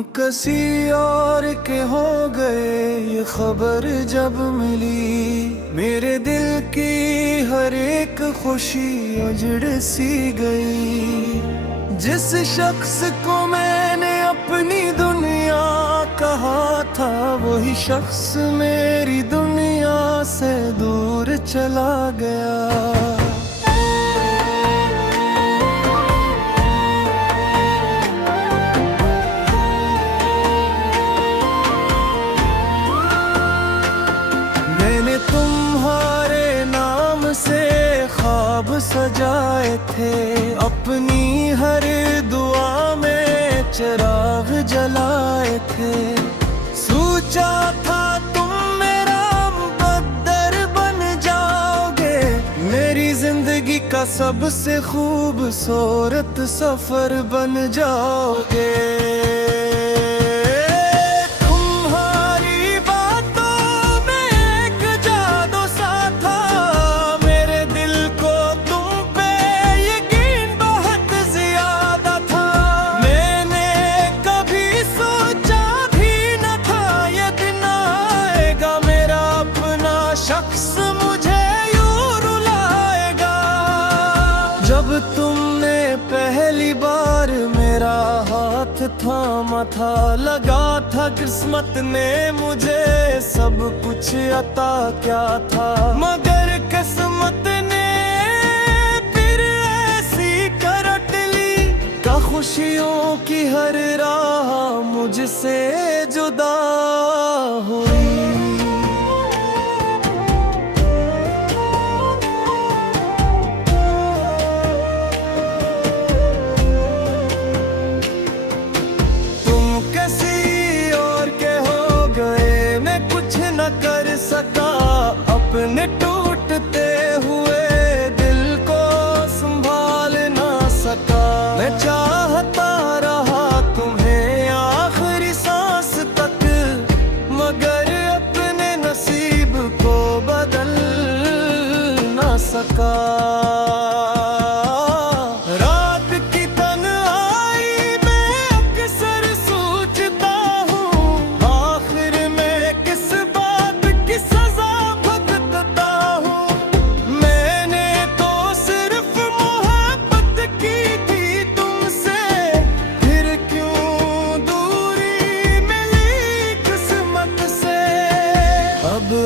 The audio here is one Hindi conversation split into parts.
किसी और के हो गए ये खबर जब मिली, मेरे दिल की हर एक खुशी उजड़ सी गई। जिस शख्स को मैंने अपनी दुनिया कहा था, वही शख्स मेरी दुनिया से दूर चला गया। मैंने तुम्हारे नाम से ख्वाब सजाए थे, अपनी हर दुआ में चिराग जलाए थे। सोचा था तुम मेरा मुक़द्दर बन जाओगे, मेरी जिंदगी का सबसे खूबसूरत सफर बन जाओगे। शख्स मुझे यूं रुलाएगा। जब तुमने पहली बार मेरा हाथ थामा था, लगा था किस्मत ने मुझे सब कुछ अता क्या था। मगर किस्मत ने फिर ऐसी करट ली का खुशियों की हर राह मुझसे जुदा हुई। कर सका अपने टूटते हुए दिल को संभाल ना सका। मैं चाहता रहा तुम्हें आखिरी सांस तक, मगर अपने नसीब को बदल ना सका।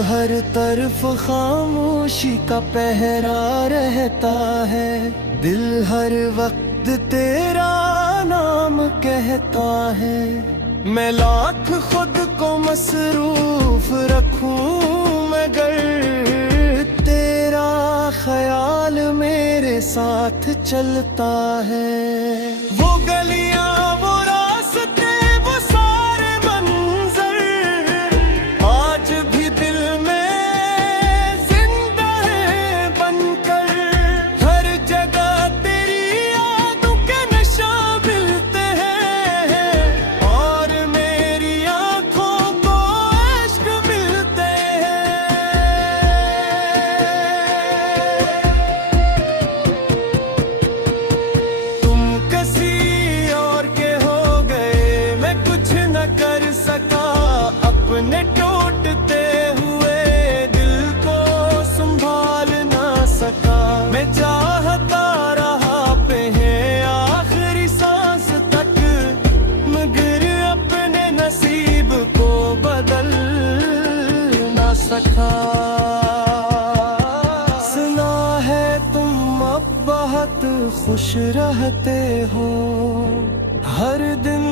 हर तरफ खामोशी का पहरा रहता है, दिल हर वक्त तेरा नाम कहता है। मैं लाख खुद को मसरूफ रखूं, मगर तेरा ख्याल मेरे साथ चलता है। वो गलियां वो रास्ते वो सारे मंजर आज भी दिल में जिंदा है बनकर। हर जगह तेरी यादों के नशा मिलते हैं, और मेरी आंखों को इश्क मिलते हैं। तुम किसी और के हो गए, मैं कुछ न कर सका अपने टूटते हुए दिल को संभाल ना सका। मैं चाहता रहा पे है आखिरी सांस तक, मगर अपने नसीब को बदल ना सका। सुना है तुम अब बहुत खुश रहते हो, हर दिन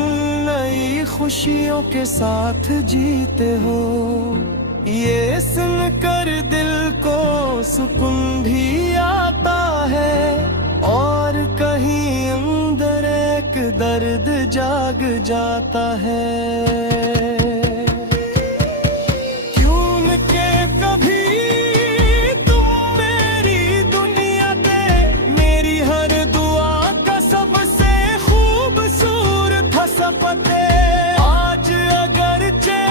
नई खुशियों के साथ जीते हो। ये सुनकर दिल को सुकून भी आता है, और कहीं अंदर एक दर्द जाग जाता है। आज अगरचे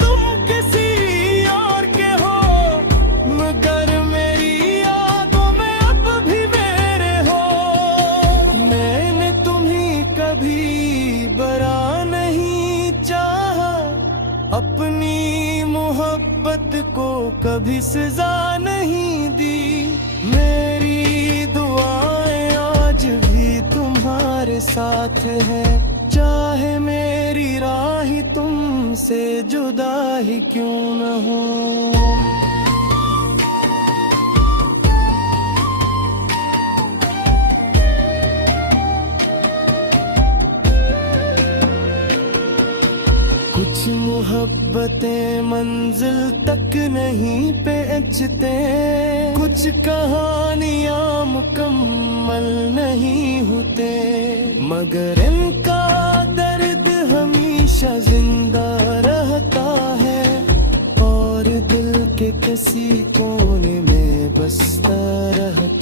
तुम किसी और के हो, मगर मेरी यादों में अब भी मेरे हो। मैंने तुम्हें कभी बरान सजा नहीं दी। मेरी दुआएं आज भी तुम्हारे साथ है, चाहे मेरी राह तुमसे जुदा ही क्यों न हो। कुछ मोहब्बतें मंजिल तक नहीं पहुंचते, कुछ कहानियां मुकम्मल नहीं होते, मगर इनका दर्द हमेशा जिंदा रहता है और दिल के किसी कोने में बसता रहता